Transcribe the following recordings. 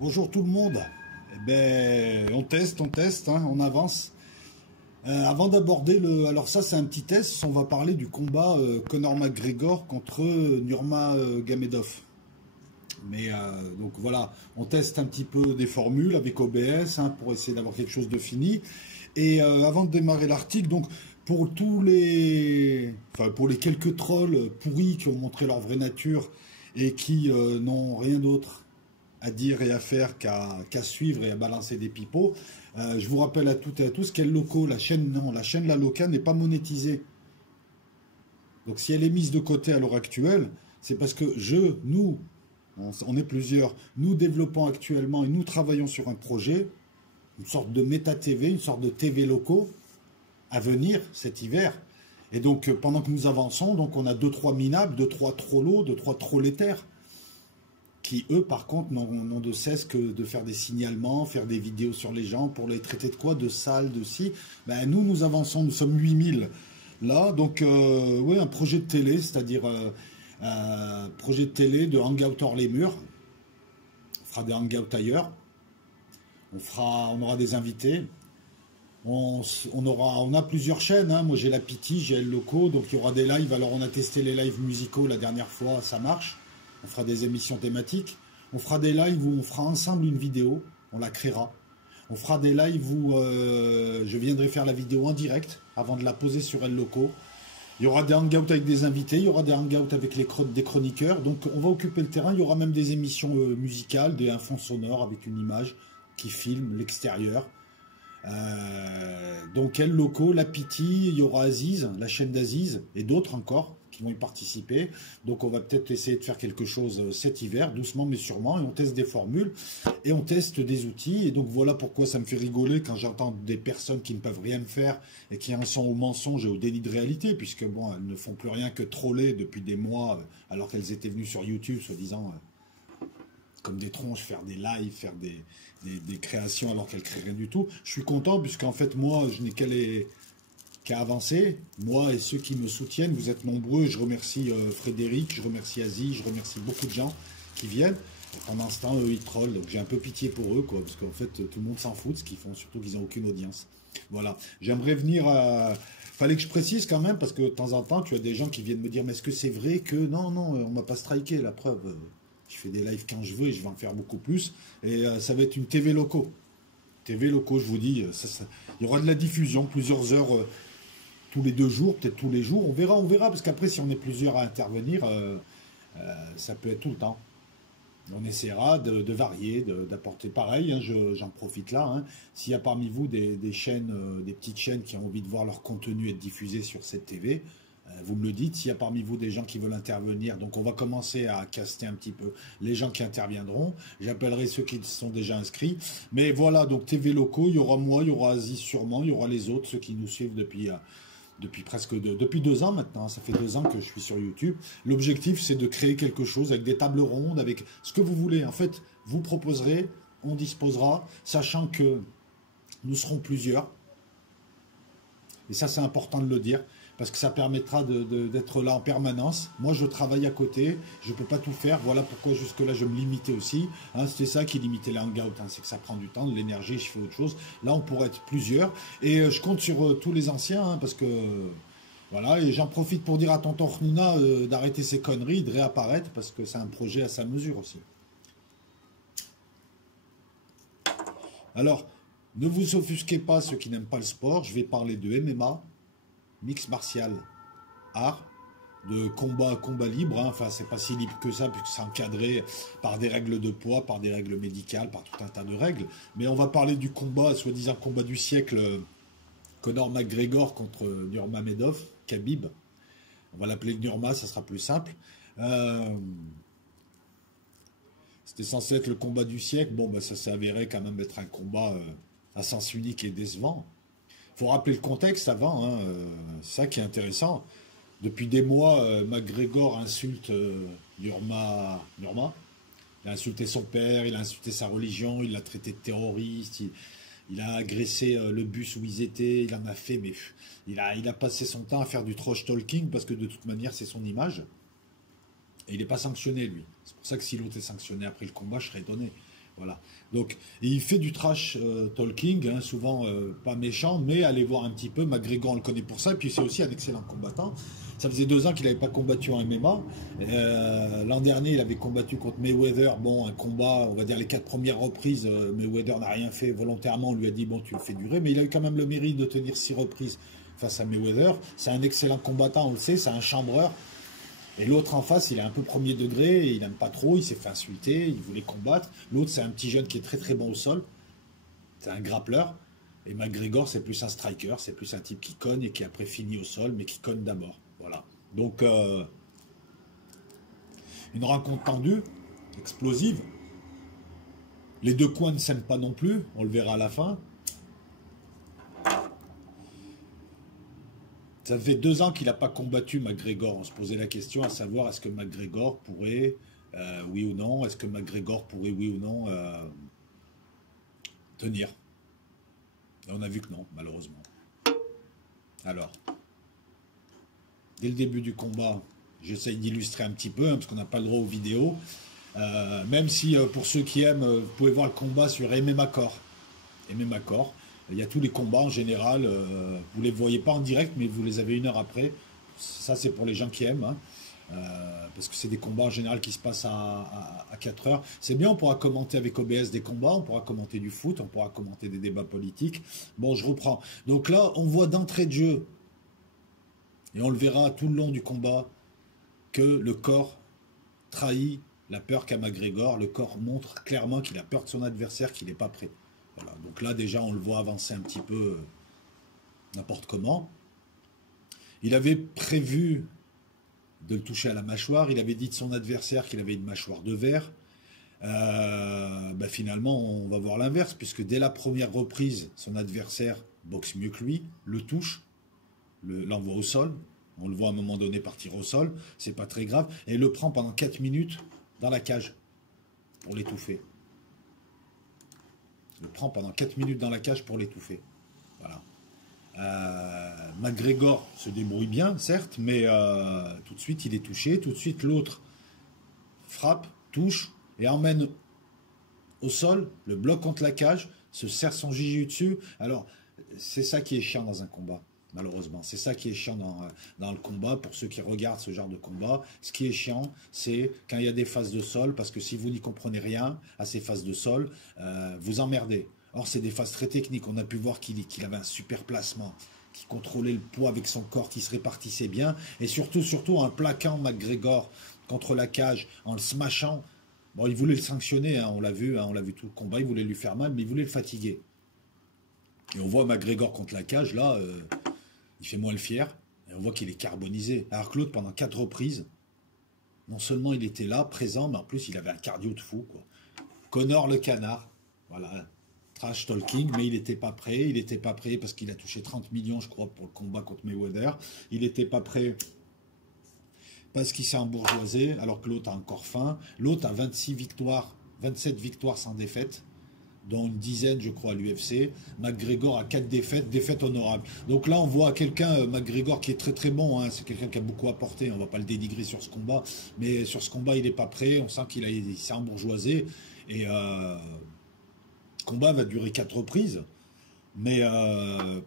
Bonjour tout le monde. On teste, hein, on avance. Avant d'aborder le... Alors ça c'est un petit test, on va parler du combat Conor McGregor contre Nurmagomedov. Donc voilà, on teste un petit peu des formules avec OBS hein, pour essayer d'avoir quelque chose de fini. Et avant de démarrer l'article, donc pour les quelques trolls pourris qui ont montré leur vraie nature et qui n'ont rien d'autre à dire et à faire qu'à suivre et à balancer des pipeaux. Je vous rappelle à toutes et à tous qu'El Loco, la chaîne, non, la chaîne La Loca n'est pas monétisée. Donc si elle est mise de côté à l'heure actuelle, c'est parce que nous, on est plusieurs, nous développons actuellement et nous travaillons sur un projet, une sorte de méta TV, une sorte de TV locaux à venir cet hiver. Et donc pendant que nous avançons, donc on a deux trois minables, deux trois trollos, deux trois trollétaires qui, eux, par contre, n'ont de cesse que de faire des signalements, faire des vidéos sur les gens, pour les traiter de quoi? De sales, de si. Ben, nous avançons, nous sommes 8000 là, donc, oui, un projet de télé, c'est-à-dire projet de télé de hangout hors les murs. On fera des hangouts ailleurs, on aura des invités, on a plusieurs chaînes, hein. Moi j'ai la Pity, j'ai El Loco, donc il y aura des lives. Alors on a testé les lives musicaux la dernière fois, ça marche. On fera des émissions thématiques. On fera des lives où on fera ensemble une vidéo, on la créera. On fera des lives où je viendrai faire la vidéo en direct avant de la poser sur El Loco. Il y aura des hangouts avec des invités, il y aura des hangouts avec des chroniqueurs. Donc on va occuper le terrain. Il y aura même des émissions musicales, des fonds sonores avec une image qui filme l'extérieur. Donc El Loco, la Pity, il y aura Aziz, la chaîne d'Aziz et d'autres encore qui vont y participer. Donc on va peut-être essayer de faire quelque chose cet hiver, doucement mais sûrement, et on teste des formules et on teste des outils. Et donc voilà pourquoi ça me fait rigoler quand j'entends des personnes qui ne peuvent rien faire et qui en sont au mensonge et au déni de réalité, puisque bon, elles ne font plus rien que troller depuis des mois alors qu'elles étaient venues sur YouTube soi-disant comme des tronches, faire des lives, faire des créations alors qu'elles créent rien du tout. Je suis content puisqu'en fait moi je n'ai qu'à avancer. Moi et ceux qui me soutiennent, vous êtes nombreux. Je remercie Frédéric, je remercie Asie, je remercie beaucoup de gens qui viennent. Et pendant ce temps, eux ils trollent, donc j'ai un peu pitié pour eux, quoi, parce qu'en fait tout le monde s'en fout de ce qu'ils font, surtout qu'ils n'ont aucune audience. Voilà, j'aimerais venir à... Fallait que je précise quand même, parce que de temps en temps, tu as des gens qui viennent me dire, mais est-ce que c'est vrai que... Non, non, on m'a pas striké, la preuve... Je fais des lives quand je veux et je vais en faire beaucoup plus. Et ça va être une TV locaux. TV locaux, je vous dis, il y aura de la diffusion, plusieurs heures tous les 2 jours, peut-être tous les jours. On verra, parce qu'après, si on est plusieurs à intervenir, ça peut être tout le temps. On essaiera de varier, d'apporter pareil, hein, j'en profite là. Hein. S'il y a parmi vous des chaînes, des petites chaînes qui ont envie de voir leur contenu être diffusé sur cette TV, vous me le dites. S'il y a parmi vous des gens qui veulent intervenir, donc on va commencer à caster un petit peu les gens qui interviendront. J'appellerai ceux qui sont déjà inscrits. Mais voilà, donc TV locaux, il y aura moi, il y aura Aziz sûrement, il y aura les autres, ceux qui nous suivent depuis 2 ans maintenant. Ça fait 2 ans que je suis sur YouTube. L'objectif, c'est de créer quelque chose avec des tables rondes, avec ce que vous voulez. En fait, vous proposerez, on disposera, sachant que nous serons plusieurs. Et ça, c'est important de le dire, parce que ça permettra d'être là en permanence. Moi, je travaille à côté, je ne peux pas tout faire. Voilà pourquoi jusque-là, je me limitais aussi. Hein, c'était ça qui limitait les hangouts, hein, c'est que ça prend du temps, de l'énergie, je fais autre chose. Là, on pourrait être plusieurs. Et je compte sur tous les anciens, hein, parce que... voilà, et j'en profite pour dire à tonton Rnina d'arrêter ses conneries, de réapparaître, parce que c'est un projet à sa mesure aussi. Alors, ne vous offusquez pas, ceux qui n'aiment pas le sport, je vais parler de MMA, mix martial art, de combat libre, hein. Enfin c'est pas si libre que ça puisque c'est encadré par des règles de poids, par des règles médicales, par tout un tas de règles, mais on va parler du combat, soi-disant combat du siècle, Conor McGregor contre Nurmagomedov, Khabib, on va l'appeler Nurma, ça sera plus simple. C'était censé être le combat du siècle, bon bah ça s'est avéré quand même être un combat à sens unique et décevant. Il faut rappeler le contexte avant, hein, c'est ça qui est intéressant. Depuis des mois, McGregor insulte Nurma. Il a insulté son père, il a insulté sa religion, il l'a traité de terroriste, il a agressé le bus où ils étaient, il en a fait, mais il a passé son temps à faire du trash talking parce que de toute manière c'est son image. Et il n'est pas sanctionné lui. C'est pour ça que si l'autre est sanctionné après le combat, je serais étonné. Voilà. Donc, il fait du trash talking, hein, souvent pas méchant, mais allez voir un petit peu. McGregor, on le connaît pour ça. Et puis, c'est aussi un excellent combattant. Ça faisait 2 ans qu'il n'avait pas combattu en MMA. L'an dernier, il avait combattu contre Mayweather. Bon, un combat, on va dire les 4 premières reprises. Mayweather n'a rien fait volontairement. On lui a dit, bon, tu le fais durer. Mais il a eu quand même le mérite de tenir 6 reprises face à Mayweather. C'est un excellent combattant, on le sait. C'est un chambreur. Et l'autre en face, il est un peu premier degré, il n'aime pas trop, il s'est fait insulter, il voulait combattre. L'autre, c'est un petit jeune qui est très très bon au sol, c'est un grappleur. Et McGregor, c'est plus un striker, c'est plus un type qui cogne et qui après finit au sol, mais qui cogne d'abord. Voilà. Donc, une rencontre tendue, explosive. Les deux coins ne s'aiment pas non plus, on le verra à la fin. Ça fait 2 ans qu'il n'a pas combattu McGregor. On se posait la question à savoir est-ce que McGregor pourrait, oui ou non, est-ce que McGregor pourrait, oui ou non, tenir. Et on a vu que non, malheureusement. Alors, dès le début du combat, j'essaye d'illustrer un petit peu, hein, parce qu'on n'a pas le droit aux vidéos. Même si, pour ceux qui aiment, vous pouvez voir le combat sur MMA Core. MMA Core. Il y a tous les combats en général, vous ne les voyez pas en direct, mais vous les avez 1 heure après. Ça, c'est pour les gens qui aiment, hein. Parce que c'est des combats en général qui se passent à 4 heures. C'est bien, on pourra commenter avec OBS des combats, on pourra commenter du foot, on pourra commenter des débats politiques. Bon, je reprends. Donc là, on voit d'entrée de jeu, et on le verra tout le long du combat, que le corps trahit la peur qu'a McGregor. Le corps montre clairement qu'il a peur de son adversaire, qu'il n'est pas prêt. Voilà, donc là déjà on le voit avancer un petit peu n'importe comment. Il avait prévu de le toucher à la mâchoire, il avait dit de son adversaire qu'il avait une mâchoire de verre. Finalement on va voir l'inverse, puisque dès la première reprise, son adversaire boxe mieux que lui, le touche, l'envoie au sol, on le voit à un moment donné partir au sol, c'est pas très grave, et le prend pendant 4 minutes dans la cage pour l'étouffer. Le prend pendant 4 minutes dans la cage pour l'étouffer. Voilà. McGregor se débrouille bien, certes, mais tout de suite il est touché. Tout de suite l'autre frappe, touche et emmène au sol, le bloque contre la cage, se serre son jiu-jitsu. Alors, c'est ça qui est chiant dans un combat. Malheureusement, c'est ça qui est chiant dans le combat, pour ceux qui regardent ce genre de combat. Ce qui est chiant, c'est quand il y a des phases de sol, parce que si vous n'y comprenez rien à ces phases de sol, vous emmerdez. Or, c'est des phases très techniques. On a pu voir qu'il avait un super placement, qu'il contrôlait le poids avec son corps, qu'il se répartissait bien, et surtout en plaquant McGregor contre la cage, en le smashant. Bon, il voulait le sanctionner, hein, on l'a vu tout le combat, il voulait lui faire mal, mais il voulait le fatiguer. Et on voit McGregor contre la cage, là... il fait moins le fier, et on voit qu'il est carbonisé. Alors que l'autre, pendant 4 reprises, non seulement il était là, présent, mais en plus il avait un cardio de fou, quoi. Connor le canard, voilà, trash talking, mais il n'était pas prêt parce qu'il a touché 30 millions, je crois, pour le combat contre Mayweather. Il n'était pas prêt parce qu'il s'est embourgeoisé, alors que l'autre a encore faim. L'autre a 27 victoires sans défaite, dont une dizaine, je crois, à l'UFC. McGregor a 4 défaites honorables. Donc là, on voit quelqu'un, McGregor, qui est très très bon, hein. C'est quelqu'un qui a beaucoup apporté, on ne va pas le dénigrer sur ce combat, mais sur ce combat, il n'est pas prêt, on sent qu'il s'est embourgeoisé, et le combat va durer 4 reprises, mais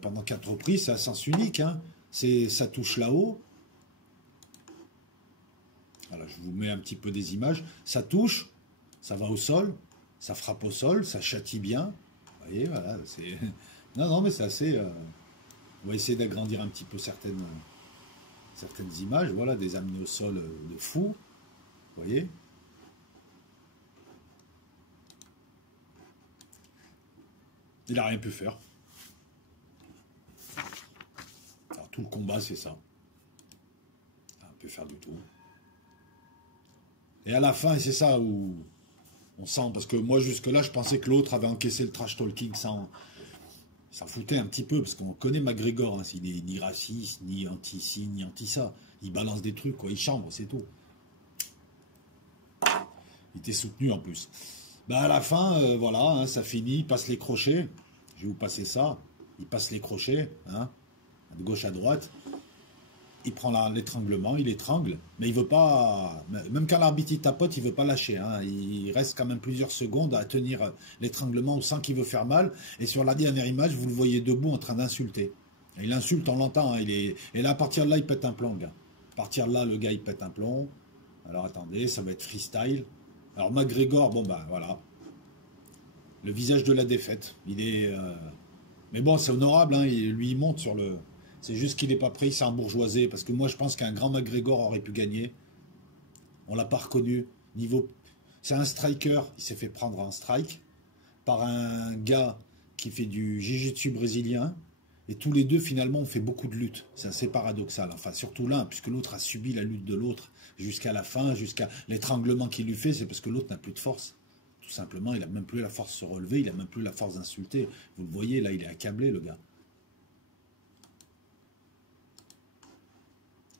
pendant 4 reprises, c'est à sens unique, hein. Ça touche là-haut. Voilà, je vous mets un petit peu des images. Ça touche, ça va au sol, ça frappe au sol, ça châtie bien. Vous voyez, voilà, c'est... Non, mais c'est assez... On va essayer d'agrandir un petit peu certaines images, voilà, des amener au sol de fou. Vous voyez ? Il n'a rien pu faire. Alors, tout le combat, c'est ça. Il n'a rien pu faire du tout. Et à la fin, c'est ça où... On sent, parce que moi jusque-là, je pensais que l'autre avait encaissé le trash talking sans foutait un petit peu, parce qu'on connaît McGregor, hein, il n'est ni raciste, ni anti-ci, ni anti-ça. Il balance des trucs, quoi, il chambre, c'est tout. Il était soutenu en plus. À la fin, voilà, hein, ça finit, il passe les crochets. Je vais vous passer ça. Il passe les crochets, hein, de gauche à droite. il prend l'étranglement, il étrangle, mais il veut pas, même quand l'arbitre il tapote, il veut pas lâcher, hein. Il reste quand même plusieurs secondes à tenir l'étranglement, on sent qu'il veut faire mal, et sur la dernière image, vous le voyez debout en train d'insulter. Il insulte, on l'entend, hein, et là, à partir de là, il pète un plomb, le gars. À partir de là, le gars, il pète un plomb. Alors attendez, ça va être freestyle. Alors McGregor, bon ben voilà, le visage de la défaite, il est... Mais bon, c'est honorable, hein, lui, il monte sur le... C'est juste qu'il n'est pas prêt, il s'est embourgeoisé. Parce que moi, je pense qu'un grand McGregor aurait pu gagner. On l'a pas reconnu. Niveau... C'est un striker, il s'est fait prendre en strike par un gars qui fait du jiu-jitsu brésilien. Et tous les deux, finalement, ont fait beaucoup de luttes. C'est assez paradoxal. Enfin, surtout l'un, puisque l'autre a subi la lutte de l'autre jusqu'à la fin, jusqu'à l'étranglement qu'il lui fait, c'est parce que l'autre n'a plus de force. Tout simplement, il n'a même plus la force de se relever, il n'a même plus la force d'insulter. Vous le voyez, là, il est accablé, le gars.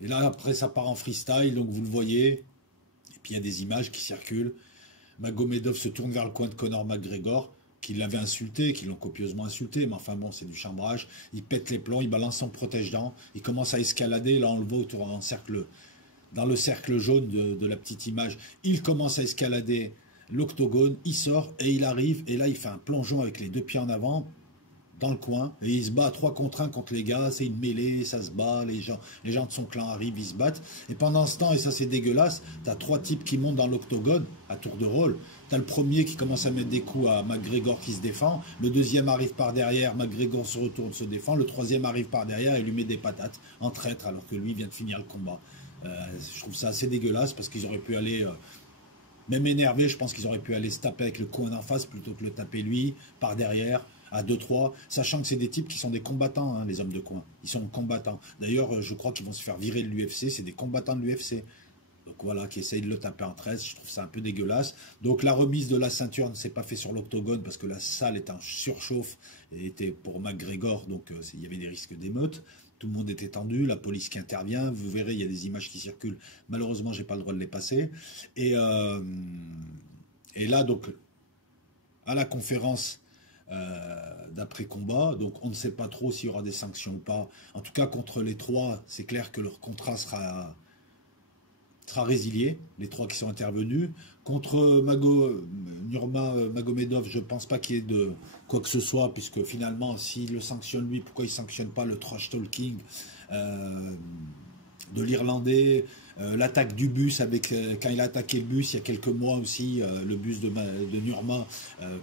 Et là, après, ça part en freestyle, donc vous le voyez. Et puis, il y a des images qui circulent. Magomedov se tourne vers le coin de Conor McGregor, qui l'avait insulté, qui l'ont copieusement insulté, mais enfin bon, c'est du chambrage. Il pète les plombs, il balance son protège-dents, il commence à escalader, là on le voit autour en cercle, dans le cercle jaune de la petite image. Il commence à escalader l'octogone, il sort et il arrive, et là il fait un plongeon avec les deux pieds en avant, dans le coin, et il se bat à 3 contre 1 contre les gars, c'est une mêlée, ça se bat, les gens de son clan arrivent, ils se battent, et pendant ce temps, et ça c'est dégueulasse, t'as 3 types qui montent dans l'octogone, à tour de rôle, t'as le premier qui commence à mettre des coups à McGregor qui se défend, le deuxième arrive par derrière, McGregor se retourne, se défend, le troisième arrive par derrière et lui met des patates, en traître, alors que lui vient de finir le combat. Je trouve ça assez dégueulasse, parce qu'ils auraient pu aller... même énervé, je pense qu'ils auraient pu aller se taper avec le coin en face plutôt que le taper lui, par derrière, à 2-3, sachant que c'est des types qui sont des combattants, hein, les hommes de coin. Ils sont combattants. D'ailleurs, je crois qu'ils vont se faire virer de l'UFC, c'est des combattants de l'UFC. Donc voilà, qui essayent de le taper en 13, je trouve ça un peu dégueulasse. Donc la remise de la ceinture ne s'est pas fait sur l'octogone parce que la salle est en surchauffe et était pour McGregor, donc il y avait des risques d'émeute. Tout le monde était tendu, la police qui intervient, vous verrez, il y a des images qui circulent. Malheureusement, j'ai pas le droit de les passer. Et là, donc, à la conférence d'après-combat, donc on ne sait pas trop s'il y aura des sanctions ou pas. En tout cas, contre les 3, c'est clair que leur contrat sera résilié, les 3 qui sont intervenus. Contre Nurmagomedov, je ne pense pas qu'il y ait de quoi que ce soit, puisque finalement, s'il le sanctionne lui, pourquoi il ne sanctionne pas le trash talking de l'Irlandais, l'attaque du bus, quand il a attaqué le bus il y a quelques mois aussi, le bus de Nurma,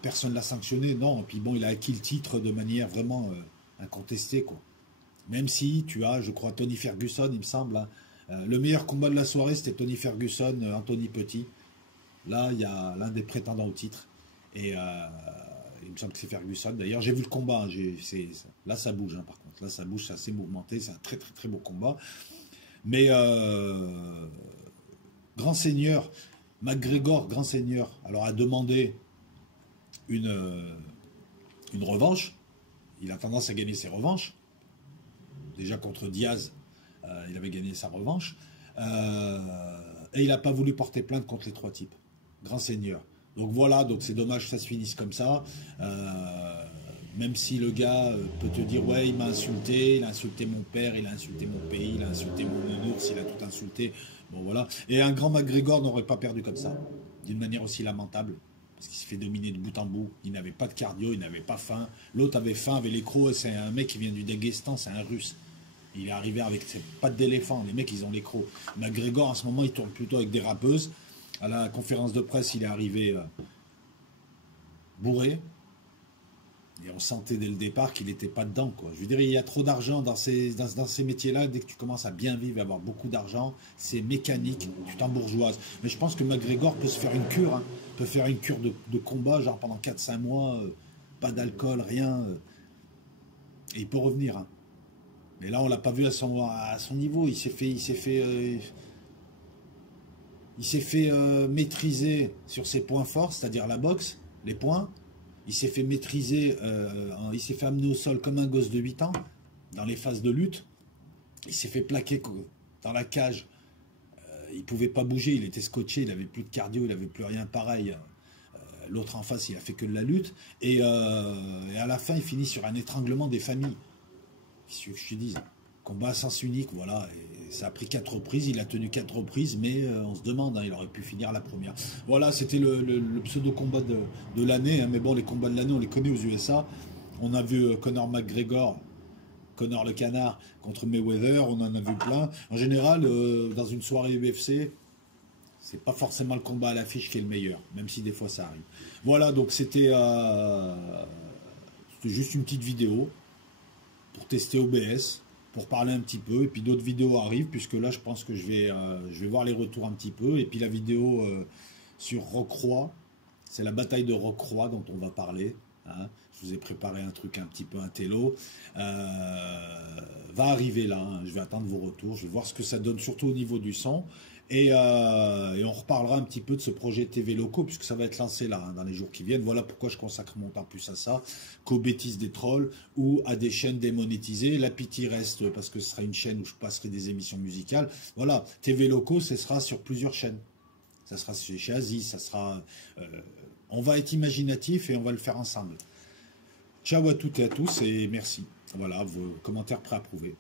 personne ne l'a sanctionné, non, et puis bon, il a acquis le titre de manière vraiment incontestée, quoi. Même si tu as, je crois, Tony Ferguson, il me semble, hein, le meilleur combat de la soirée, c'était Tony Ferguson, Anthony Petit. Là, il y a l'un des prétendants au titre. Et il me semble que c'est Ferguson. D'ailleurs, j'ai vu le combat. Là, ça bouge, hein, par contre. Là, ça bouge, c'est assez mouvementé. C'est un très, très, très beau combat. Mais grand seigneur, McGregor, grand seigneur, alors a demandé une revanche. Il a tendance à gagner ses revanches. Déjà contre Diaz, il avait gagné sa revanche. Et il n'a pas voulu porter plainte contre les 3 types. Grand seigneur. Donc voilà, donc c'est dommage que ça se finisse comme ça. Même si le gars peut te dire, ouais, il m'a insulté, il a insulté mon père, il a insulté mon pays, il a insulté mon nounours, il a tout insulté. Bon voilà. Et un grand McGregor n'aurait pas perdu comme ça, d'une manière aussi lamentable. Parce qu'il s'est fait dominer de bout en bout. Il n'avait pas de cardio, il n'avait pas faim. L'autre avait faim, avait les crocs. C'est un mec qui vient du Daghestan, c'est un russe. Il est arrivé avec ses pattes d'éléphant. Les mecs, ils ont les crocs. McGregor, en ce moment, il tourne plutôt avec des rappeuses. À la conférence de presse, il est arrivé bourré. Et on sentait dès le départ qu'il n'était pas dedans, quoi. Je veux dire, il y a trop d'argent dans ces métiers-là. Dès que tu commences à bien vivre, à avoir beaucoup d'argent, c'est mécanique, tu t'embourgeoises. Mais je pense que McGregor peut se faire une cure, hein. Peut faire une cure de combat, genre pendant 4-5 mois, pas d'alcool, rien. Et il peut revenir, hein. Mais là, on l'a pas vu à son niveau. Il s'est fait maîtriser sur ses points forts, c'est-à-dire la boxe, les points. Il s'est fait maîtriser, il s'est fait amener au sol comme un gosse de 8 ans, dans les phases de lutte. Il s'est fait plaquer dans la cage. Il ne pouvait pas bouger, il était scotché, il n'avait plus de cardio, il n'avait plus rien pareil. L'autre en face, il a fait que de la lutte. Et à la fin, il finit sur un étranglement des familles. Qu'est-ce que je te dise ? Combat à sens unique, voilà. Et ça a pris 4 reprises, il a tenu 4 reprises, mais on se demande, hein, il aurait pu finir la première. Voilà, c'était le pseudo-combat de l'année, hein, mais bon, les combats de l'année, on les connaît aux USA. On a vu Conor McGregor, Conor le canard, contre Mayweather, on en a vu plein. En général, dans une soirée UFC, c'est pas forcément le combat à l'affiche qui est le meilleur, même si des fois ça arrive. Voilà, donc c'était juste une petite vidéo pour tester OBS, pour parler un petit peu, et puis d'autres vidéos arrivent, puisque là je pense que je vais voir les retours un petit peu, et puis la vidéo sur Rocroi, c'est la bataille de Rocroi dont on va parler, hein. Je vous ai préparé un truc un petit peu intello, va arriver là, hein. Je vais attendre vos retours, je vais voir ce que ça donne, surtout au niveau du son, et on reparlera un petit peu de ce projet TV locaux, puisque ça va être lancé là, hein, dans les jours qui viennent. Voilà pourquoi je consacre mon temps plus à ça qu'aux bêtises des trolls ou à des chaînes démonétisées. La Pity reste parce que ce sera une chaîne où je passerai des émissions musicales. Voilà, TV locaux, ce sera sur plusieurs chaînes. Ça sera chez Aziz, ça sera... on va être imaginatif et on va le faire ensemble. Ciao à toutes et à tous et merci. Voilà, vos commentaires pré-approuvés.